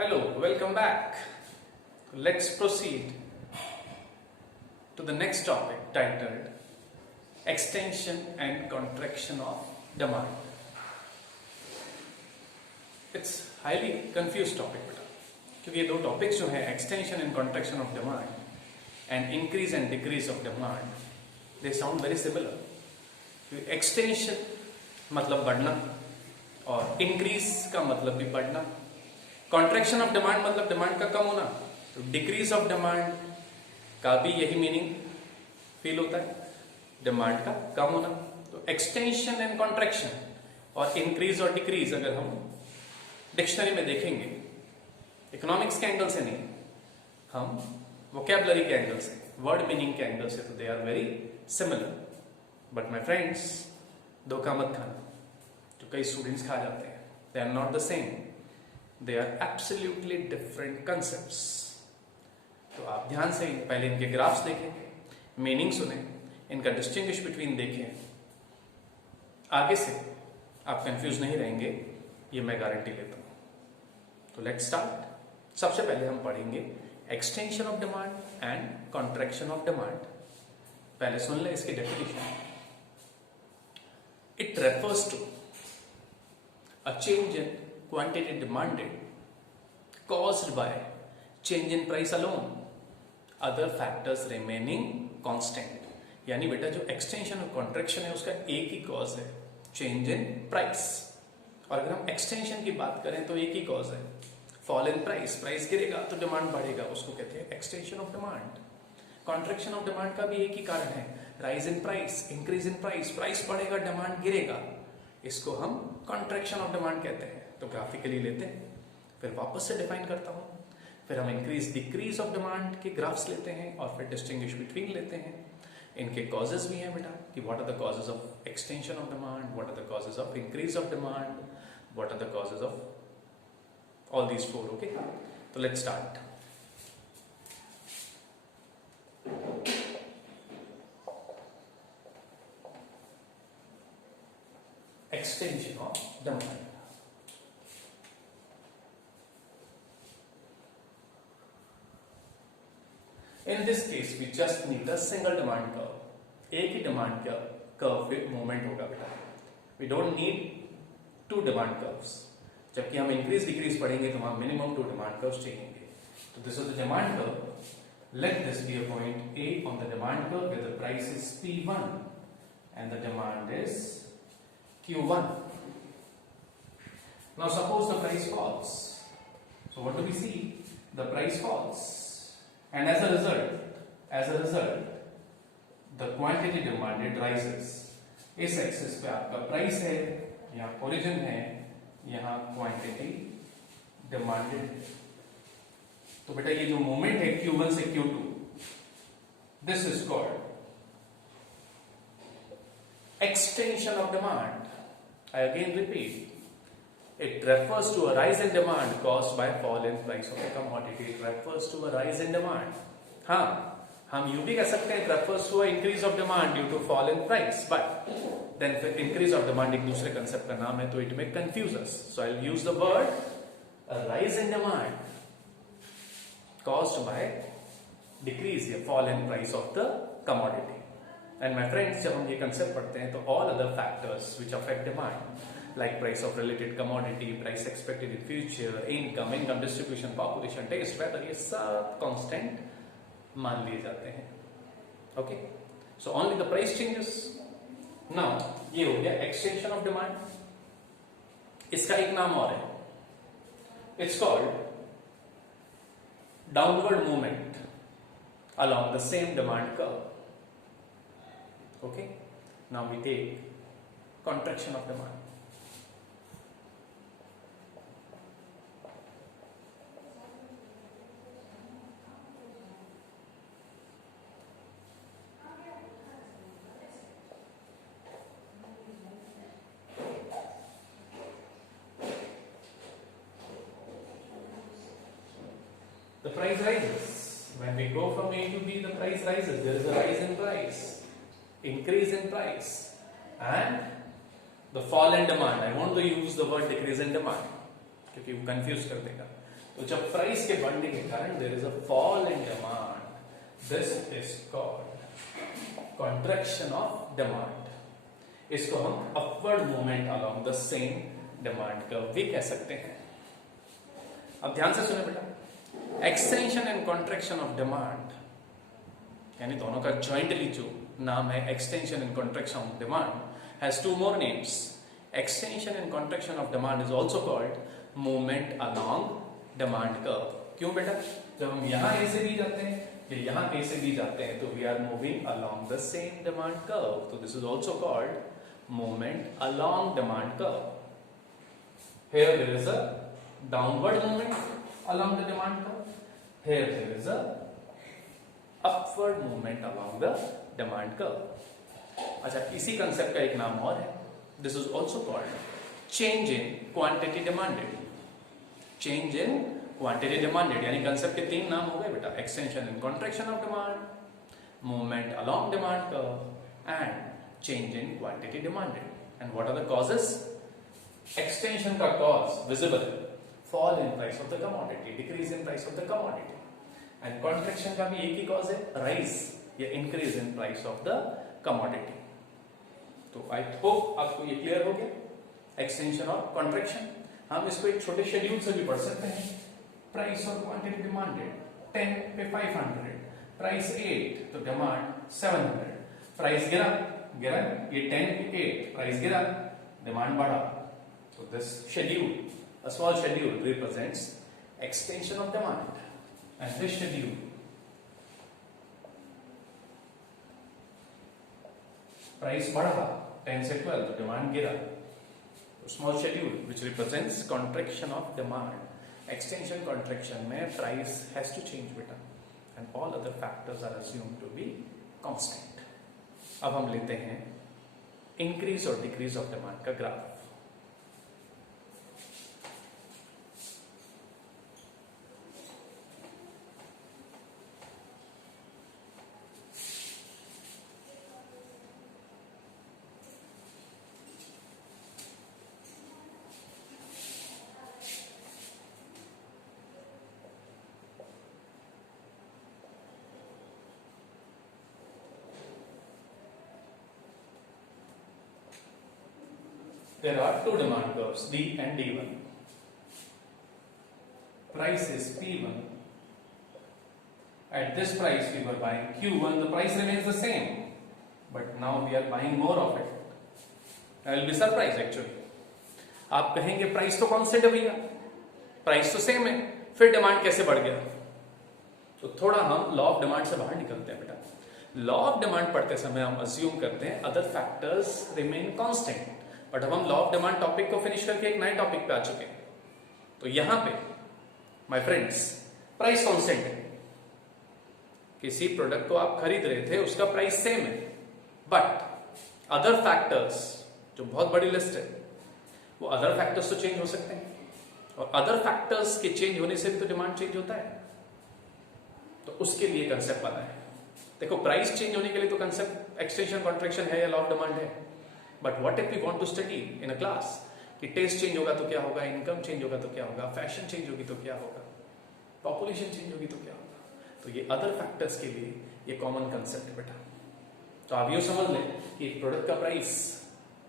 Hello, welcome back. Let's proceed to the next topic titled Extension and Contraction of Demand. It's highly confused topic बेटा, क्योंकि ये दो topics जो हैं extension and contraction of demand and increase and decrease of demand, they sound very similar. Extension मतलब बढ़ना और increase का मतलब भी बढ़ना. कॉन्ट्रैक्शन ऑफ डिमांड मतलब डिमांड का कम होना. तो डिक्रीज ऑफ डिमांड का भी यही मीनिंग फील होता है, डिमांड का कम होना. तो एक्सटेंशन एंड कॉन्ट्रैक्शन और इंक्रीज और डिक्रीज अगर हम डिक्शनरी में देखेंगे, इकोनॉमिक्स के एंगल से नहीं, हम वोकैबुलरी के एंगल से, वर्ड मीनिंग के एंगल से, तो they are very similar. But my friends, धोखा मत खाना जो कई स्टूडेंट्स खा जाते हैं. They are not the same, they are absolutely different concepts. तो आप ध्यान से पहले इनके ग्राफ्स देखें, मीनिंग सुने, इनका डिस्टिंग्विश बिटवीन देखें. आगे से आप कंफ्यूज नहीं रहेंगे, ये मैं गारंटी लेता हूं. तो लेट्स स्टार्ट. सबसे पहले हम पढ़ेंगे extension of demand and contraction of demand. पहले सुन ले इसकी definition. It refers to a change in quantity demanded caused by change in price alone, other factors remaining constant. यानी बेटा जो एक्सटेंशन और कॉन्ट्रैक्शन है उसका एक ही कॉज है, चेंज इन प्राइस. और अगर हम एक्सटेंशन की बात करें तो एक ही कॉज है, फॉल इन प्राइस. प्राइस गिरेगा तो डिमांड बढ़ेगा, उसको कहते हैं extension of demand. Contraction of demand का भी एक ही कारण है, rise in price, increase in price. Price बढ़ेगा, डिमांड गिरेगा, इसको हम कॉन्ट्रैक्शन ऑफ डिमांड कहते हैं. तो ग्राफिकली लेते हैं, फिर वापस से डिफाइन करता हूं, फिर हम इंक्रीज डिक्रीज ऑफ डिमांड के ग्राफ्स लेते हैं और फिर डिस्टिंग्विश बिटवीन लेते हैं. इनके कॉजेज भी हैं बेटा कि what are the causes of extension of demand, what are the causes of increase of demand, what are the causes of all these four. Okay, तो let's start. Extension of demand. In this case, we just need a single demand curve. एक ही demand curve पे movement होगा बेटा. We don't need two demand curves. जबकि हम increase decrease पढ़ेंगे तो वहां मिनिमम टू डिमांड कर्व्स चाहिए. तो this is the demand curve. Let this be a point A on the demand curve where the price is P1 and the demand is Q1. Now suppose the price falls. So what do we see? The price falls. And as a result, the quantity demanded rises. इस axis पे आपका price है, यहाँ origin है, यहाँ quantity demanded है. तो बेटा ये जो मूवमेंट है Q1 से Q2, this is called extension of demand. I again repeat, it refers to a rise in demand caused by fall in price of a commodity. It refers to a rise in demand. हाँ, हम यूं भी कह सकते हैं it refers to a increase of demand due to fall in price, but then increase of demand एक दूसरे concept का नाम है, तो it may confuse us. So I'll use the word a rise in demand caused by decrease या fall in price of the commodity. And my friends, जब हम ये कंसेप्ट पढ़ते हैं तो all other factors which affect demand like price of related commodity, price expected in future, income distribution, population, taste, weather, ये सब constant मान लिए जाते हैं. Okay, so only the price changes. Now ये हो गया extension of demand. इसका एक नाम और है, it's called downward movement along the same demand curve. Okay, now we take contraction of demand. The price rises. When we go from A to B, the price rises. There is a rise in price, increase in price, and the fall in demand. I want to use the word decrease in demand क्योंकि वो confuse कर देगा. तो जब price के बढ़ने के कारण there is a fall in demand, this is called contraction of demand. इसको हम upward movement along the same demand curve भी कह सकते हैं। अब ध्यान से सुने बेटा, extension and contraction of demand यानी दोनों का जॉइंटली जो नाम है extension and contraction of demand has two more names. Extension and contraction of demand is also called movement along demand curve. क्यों बेटा? जब हम यहां ए से बी जाते हैं या यहां ए से बी जाते हैं तो we are moving along the same demand curve, तो this is also called movement along demand curve. Here there is a downward movement along the demand curve, here there is a upward movement along the demand curve। अच्छा, इसी concept का एक नाम और है, this is also called change in quantity demanded। change in quantity demanded यानी concept के तीन नाम हो गए बेटा, extension and contraction of demand, movement along demand curve and change in quantity demanded. And what are the causes? Extension का cause visible, fall in price of the commodity, decrease in price of the commodity, and contraction का भी एक ही cause है, rise या increase in price of the commodity। तो I hope आपको ये clear हो गया, extension और contraction। हम इसको एक छोटे शेड्यूल से भी पढ़ सकते हैं। प्राइस और क्वांटिटी डिमांडेड 10 पे 500, प्राइस 8 तो डिमांड 700, प्राइस गिरा ये 10 पे 8, प्राइस गिरा डिमांड बढ़ा। तो this schedule, a small schedule, represents extension of demand, and this schedule price बढ़ा 10 से 12 तो डिमांड गिरा। Small schedule which represents contraction of demand, extension contraction में price has to change बेटा, and all other factors are assumed to be constant। अब हम लेते हैं increase और decrease of demand का graph. There are two demand curves, D and D1. Price is P1. At this price we were buying Q1, the price remains the same, but now we are buying more of it। I will be surprised actually। आप कहेंगे price तो constant है भैया, price तो same है, फिर demand कैसे बढ़ गया? तो थोड़ा हम लॉ ऑफ डिमांड से बाहर निकलते हैं बेटा। लॉ ऑफ डिमांड पढ़ते समय हम अज्यूम करते हैं other factors remain constant, but अब हम लॉ ऑफ डिमांड टॉपिक को फिनिश करके एक नए टॉपिक पे आ चुके हैं। तो यहां पे माय फ्रेंड्स प्राइस कांस्टेंट है, किसी प्रोडक्ट को आप खरीद रहे थे उसका प्राइस सेम है, बट अदर फैक्टर्स जो बहुत बड़ी लिस्ट है, वो अदर फैक्टर्स तो चेंज हो सकते हैं, और अदर फैक्टर्स के चेंज होने से भी तो डिमांड चेंज होता है। तो उसके लिए कंसेप्ट बना है। देखो, प्राइस चेंज होने के लिए तो कंसेप्ट एक्सटेंशन कॉन्ट्रैक्शन है या लॉ ऑफ डिमांड है, but what if we want to study in a class कि टेस्ट चेंज होगा तो क्या होगा, इनकम चेंज होगा तो क्या होगा, फैशन चेंज होगी तो क्या होगा, पॉपुलेशन चेंज होगी तो क्या होगा। तो ये अदर फैक्टर्स के लिए ये कॉमन कंसेप्ट है बेटा। तो आप ये समझ लें कि एक प्रोडक्ट का प्राइस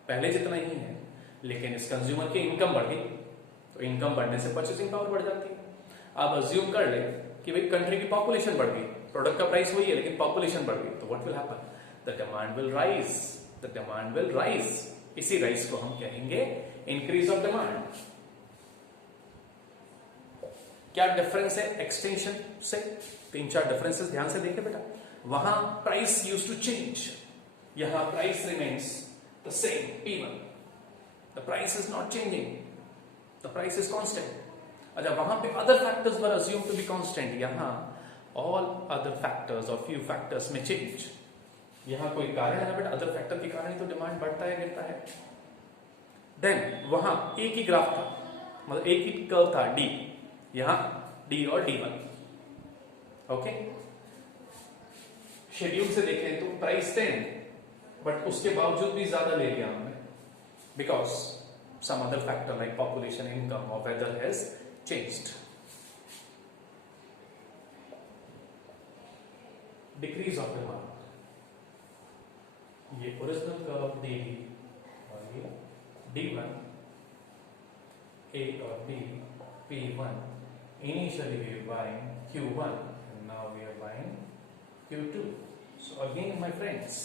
पहले जितना ही है, लेकिन इस कंज्यूमर की इनकम बढ़ गई, तो इनकम बढ़ने से परचेसिंग पावर बढ़ जाती है। आप अज्यूम कर ले कि भाई कंट्री की पॉपुलेशन बढ़ गई, प्रोडक्ट का प्राइस वही है लेकिन पॉपुलेशन बढ़ गई, तो what will happen? The demand will rise, the demand will rise. इसी राइज को हम कहेंगे इंक्रीज ऑफ डिमांड। क्या डिफरेंस है एक्सटेंशन से? 3-4 डिफरेंसेस ध्यान से देखें बेटा। वहां प्राइस यूज्ड टू चेंज, यहां price remains the same, P1। The price is not changing, the price is constant. अच्छा, वहां पे other factors were assume to be constant, यहां ऑल अदर फैक्टर्स और फ्यू फैक्टर्स में चेंज। यहां कोई कारण है ना बेटा, अदर फैक्टर के कारण ही तो डिमांड बढ़ता है गिरता है। देन वहां एक ही ग्राफ था, मतलब एक ही कर्व था डी, यहां डी और D1। ओके, शेड्यूल से देखें तो प्राइस 10, बट उसके बावजूद भी ज्यादा ले लिया हमने, because some other factor like population, income or weather has changed। Decrease of demand, ये ओरिजिनल कर्व डी और ये D1 A और B P1, initially we are buying Q1 and now we are buying Q2. So again my friends,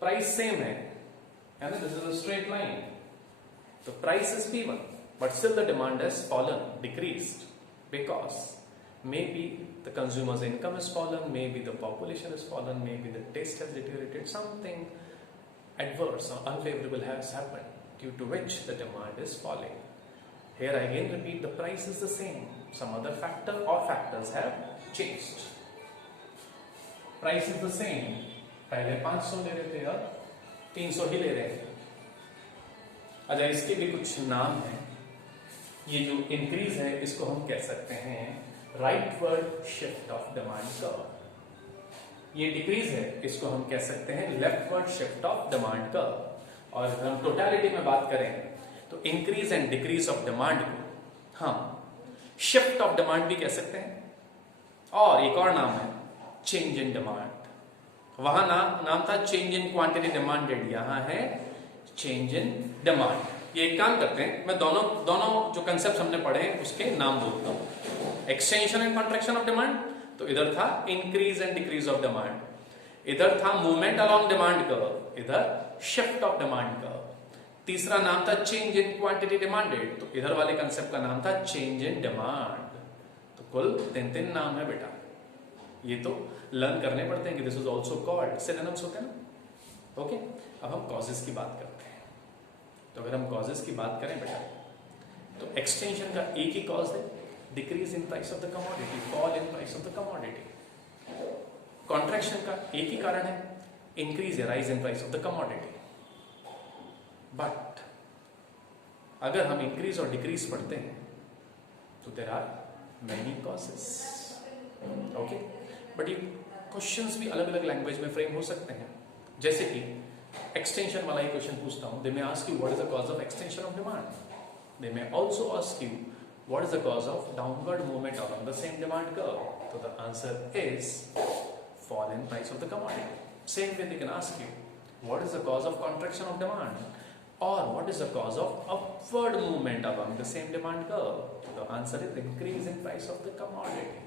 price same है ना, this is a straight line. The price is P1 but still the demand has fallen, decreased, because maybe the consumer's income has fallen, maybe the population has fallen, maybe the taste has deteriorated, something adverse or unfavorable has happened due to which the demand is falling. Here I again repeat, the price is the same, some other factor or factors have changed. Price is the same, पहले 500 ले रहे थे और 300 ही ले रहे हैं. अच्छा, इसके भी कुछ नाम हैं. ये जो इंक्रीज है इसको हम कह सकते हैं rightward shift of demand curve. ये डिक्रीज है इसको हम कह सकते हैं leftward shift of demand curve. और अगर हम टोटलिटी में बात करें तो increase and decrease of demand को हम शिफ्ट ऑफ डिमांड भी कह सकते हैं. और एक और नाम है चेंज इन डिमांड. वहां नाम था चेंज इन क्वांटिटी डिमांडेड, यहां है चेंज इन डिमांड. ये एक काम करते हैं, मैं दोनों जो कंसेप्ट हमने पढ़े हैं उसके नाम बोलता हूं. Extension and contraction of demand, तो इधर था increase and decrease of demand, इधर था मूवमेंट अलोंग डिमांड कर्व, इधर शिफ्ट ऑफ डिमांड कर्व. तीसरा नाम था चेंज इन क्वांटिटी डिमांडेड, तो इधर वाले कंसेप्ट का नाम था चेंज इन डिमांड. तो कुल 3 नाम है बेटा. ये तो लर्न करने पड़ते हैं कि this is also called, synonyms होते हैं ना. ओके, अब हम कॉजेस की बात करते हैं. तो अगर हम कॉजेस की बात करें बेटा, तो एक्सटेंशन का एक ही कॉज है, decrease in price of the commodity, fall in price of the commodity. Contraction का एक ही कारण है, इंक्रीज या rise in price of the commodity. But अगर हम इंक्रीज और डिक्रीज पढ़ते हैं तो there are many causes. Okay, but ये क्वेश्चंस भी अलग अलग लैंग्वेज में फ्रेम हो सकते हैं. जैसे कि एक्सटेंशन वाला ही क्वेश्चन पूछता हूं, they may ask you what is the cause of extension of demand. They may also ask you what is the cause of downward movement along the same demand curve. तो the answer is fall in price of the commodity. Same way they can ask you what is the cause of contraction of demand or what is the cause of upward movement along the same demand curve. The answer is increase in price of the commodity.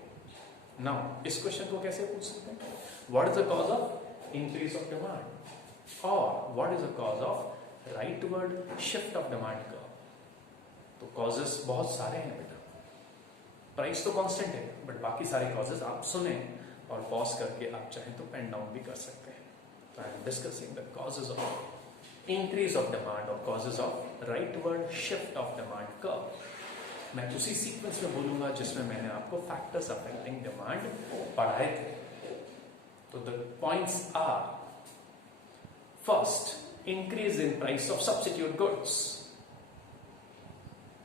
Now इस question को कैसे पूछ सकते हैं? What is the cause of increase of demand or what is the cause of rightward shift of demand curve? तो causes बहुत सारे हैं बेटा. प्राइस तो कांस्टेंट है बट बाकी सारे causes आप सुने और पॉज करके आप चाहें तो पेन डाउन भी कर सकते हैं. तो I am discussing the causes of increase of demand और causes of rightward shift of demand curve. मैं उसी सीक्वेंस में बोलूंगा जिसमें मैंने आपको फैक्टर्स अफेक्टिंग डिमांड पढ़ाए थे. तो the points are, first, increase in price of substitute goods.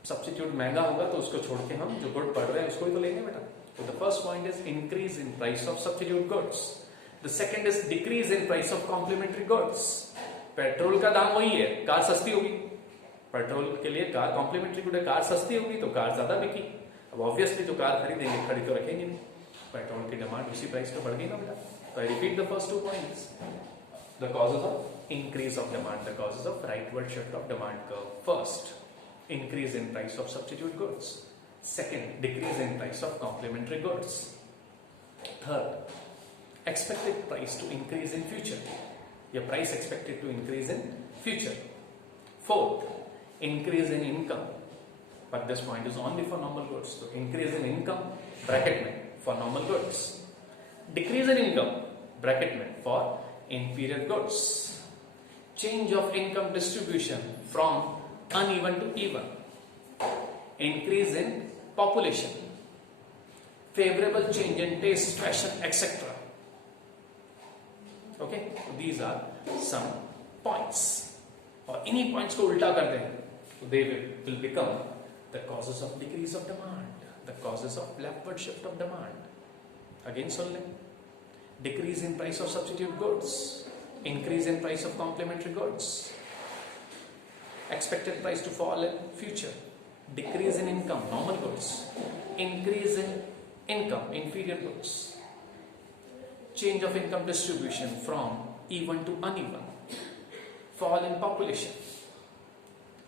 Substitute महंगा होगा तो उसको छोड़ के हम जो गुड पढ़ रहे हैं उसको ही तो लेंगे बेटा. So the first point is increase in price of substitute goods. The second is decrease in price of complementary goods. Petrol का दाम वही है, कार सस्ती होगी. पेट्रोल के लिए कार कॉम्प्लीमेंट्री गुड है, कार सस्ती होगी तो कार ज्यादा बिकी. अब ऑब्वियसली जो कार खरीदेंगे खरीद तो रखेंगे नहीं, पेट्रोल की डिमांड उसी प्राइस पे बढ़ गई ना बेटा. तो I repeat the first 2 points. The causes of increase of demand, the causes of rightward shift of demand curve. First, increase in price of substitute goods. Second, decrease in price of complementary goods. Third, expected price to increase in future. Your price expected to increase in future. Fourth, increase in income. But this point is only for normal goods. So increase in income, bracket में for normal goods. Decrease in income, bracket में for inferior goods. Change of income distribution from uneven to even. Increase in population, favorable change in taste, fashion, etc. Okay, so these are some points. और इन्हीं points को उल्टा कर दें तो they will become the causes of decrease of demand, the causes of leftward shift of demand. Again सुन लें. Decrease in price of substitute goods, increase in price of complementary goods, expected price to fall in future. Decrease in income, normal goods. Increase in income, inferior goods. change of income distribution from even to uneven, fall in population,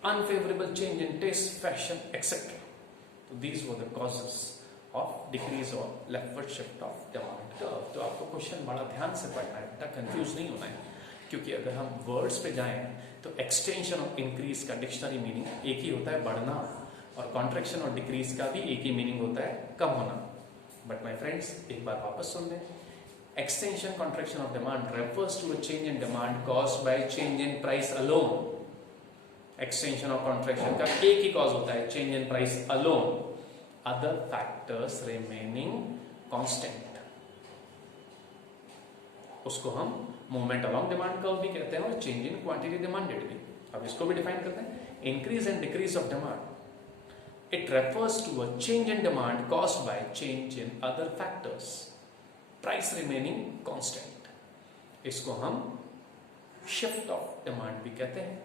unfavorable change in taste, fashion, etc. So these were the causes of decrease or leftward shift of demand curve. तो आपको question बड़ा ध्यान से पढ़ना है बेटा, confuse नहीं होना है, क्योंकि अगर हम वर्ड्स पे जाएं तो एक्सटेंशन और इंक्रीज का डिक्शनरी मीनिंग एक ही होता है, बढ़ना, और कॉन्ट्रैक्शन और डिक्रीज का भी एक ही मीनिंग होता है, कम होना. बट माय फ्रेंड्स, एक बार वापस सुन लें. Extension contraction of demand refers to a change in demand caused by change in price alone. Extension और कॉन्ट्रैक्शन का एक ही कॉज होता है, change in price alone, other factors remaining constant. उसको हम मूवमेंट अलोंग डिमांड कर्व भी कहते हैं और चेंज इन क्वांटिटी डिमांडेड भी. अब इसको भी डिफाइन करते हैं. Increase and decrease of demand, it refers to a change in demand caused by change in other factors, price remaining constant. इसको हम shift of demand भी कहते हैं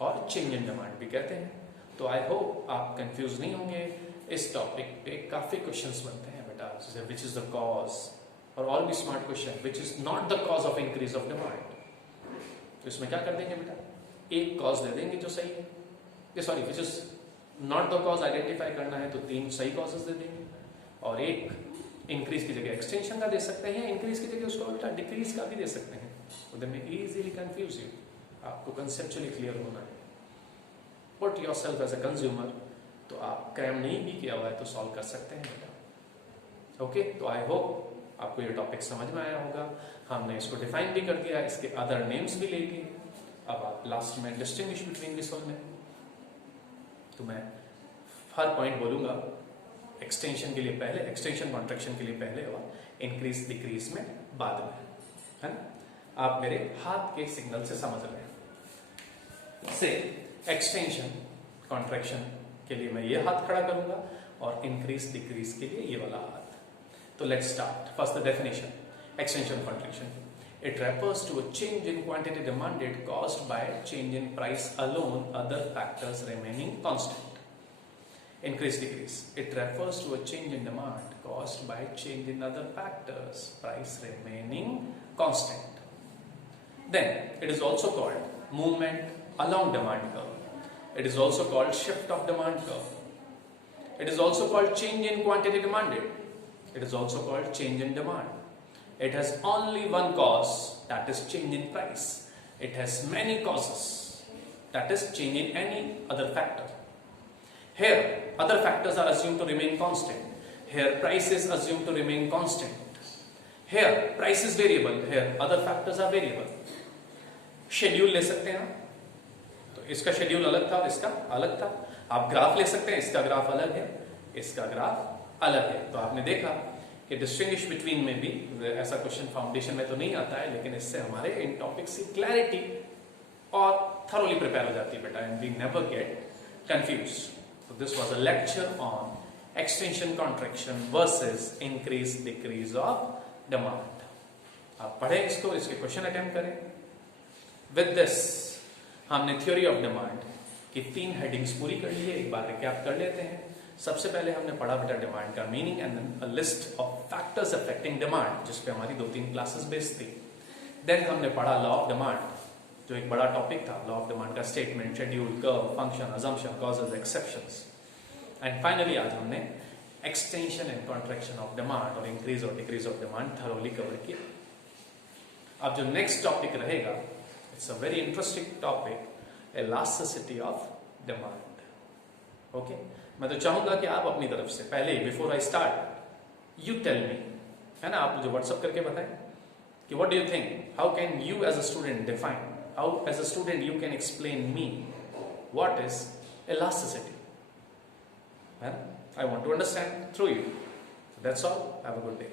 और change in demand भी कहते हैं. तो आई होप आप कंफ्यूज नहीं होंगे. इस टॉपिक पे काफी क्वेश्चंस बनते हैं बेटा, जैसे विच इज द कॉज, और भी smart question, which is not the cause of increase of demand. तो इसमें क्या कर देंगे बेटा, एक कॉज दे देंगे जो सही है, sorry which is not the cause identify करना है तो 3 सही कॉजेस दे देंगे, और एक इंक्रीज की जगह एक्सटेंशन का दे सकते हैं, इंक्रीज की जगह उसको बेटा डिक्रीज का भी दे सकते हैं. तो they may easily confuse you. आपको कंसेप्चुअली क्लियर होना है. Put yourself as a consumer, तो आप क्रैम नहीं भी किया हुआ है तो सॉल्व कर सकते हैं बेटा. ओके, तो आई होप आपको ये टॉपिक समझ में आया होगा. हमने इसको डिफाइन भी कर दिया, इसके अदर नेम्स भी ले लिए. अब आप लास्ट में डिस्टिंग्विश बिटवीन दिस वन में, तो मैं हर पॉइंट बोलूंगा. एक्सटेंशन के लिए पहले, एक्सटेंशन कॉन्ट्रैक्शन के लिए पहले, और इंक्रीज डिक्रीज में बाद में, है ना. आप मेरे हाथ के सिग्नल से समझ रहे हैं. से एक्सटेंशन कॉन्ट्रैक्शन के लिए मैं ये हाथ खड़ा करूंगा और इंक्रीज डिक्रीज के लिए ये वाला हाथ. तो let's start. First the definition. Extension contraction, it refers to a change in quantity demanded caused by change in price alone, other factors remaining constant. Increase decrease, it refers to a change in demand caused by change in other factors, price remaining constant. Then it is also called movement along demand curve. It is also called shift of demand curve. It is also called change in quantity demanded. It is also called change in demand. It has only one cause, that is change in price. It has many causes, that is change in any other factor. Here, other factors are assumed to remain constant. Here, price is assumed to remain constant. Here, price is variable. Here, other factors are variable. Schedule ले सकते हैं, तो इसका schedule अलग था और इसका अलग था. आप ग्राफ ले सकते हैं, इसका ग्राफ अलग है, इसका ग्राफ अलग है. तो आपने देखा कि डिस्टिंग्विश बिटवीन में भी, ऐसा क्वेश्चन फाउंडेशन में तो नहीं आता है, लेकिन इससे हमारे इन टॉपिक्स की क्लैरिटी और थरोली प्रिपेयर हो जाती है बेटा, and we never get confuse. तो this was a lecture on extension contraction versus increase decrease of demand. आप पढ़ें इसको, इसके क्वेश्चन अटेम्प्ट करें. विद दिस हमने थ्योरी ऑफ डिमांड की 3 हेडिंग्स पूरी कर ली है. एक बार रिकैप कर लेते हैं. सबसे पहले हमने पढ़ा बेटा डिमांड का meaning and then a list of factors affecting demand, जिस पे हमारी 2-3 क्लासेस बेस्ड थी. देन हमने पढ़ा लॉ ऑफ डिमांड, जो एक बड़ा टॉपिक था. लॉ ऑफ डिमांड का statement, schedule, curve, function, assumption, causes, exceptions. And finally आज हमने extension and contraction of demand और इंक्रीज और decrease of demand thoroughly cover किया. अब जो नेक्स्ट टॉपिक रहेगा, it's a very interesting topic, elasticity of demand. Okay, मैं तो चाहूंगा कि आप अपनी तरफ से पहले, before I start, you tell me, है ना, आप मुझे व्हाट्सअप करके बताएं कि what do you think, how can you as a student define, how as a student you can explain me what is elasticity. है ना, I want to understand through you. That's all. Have a good day.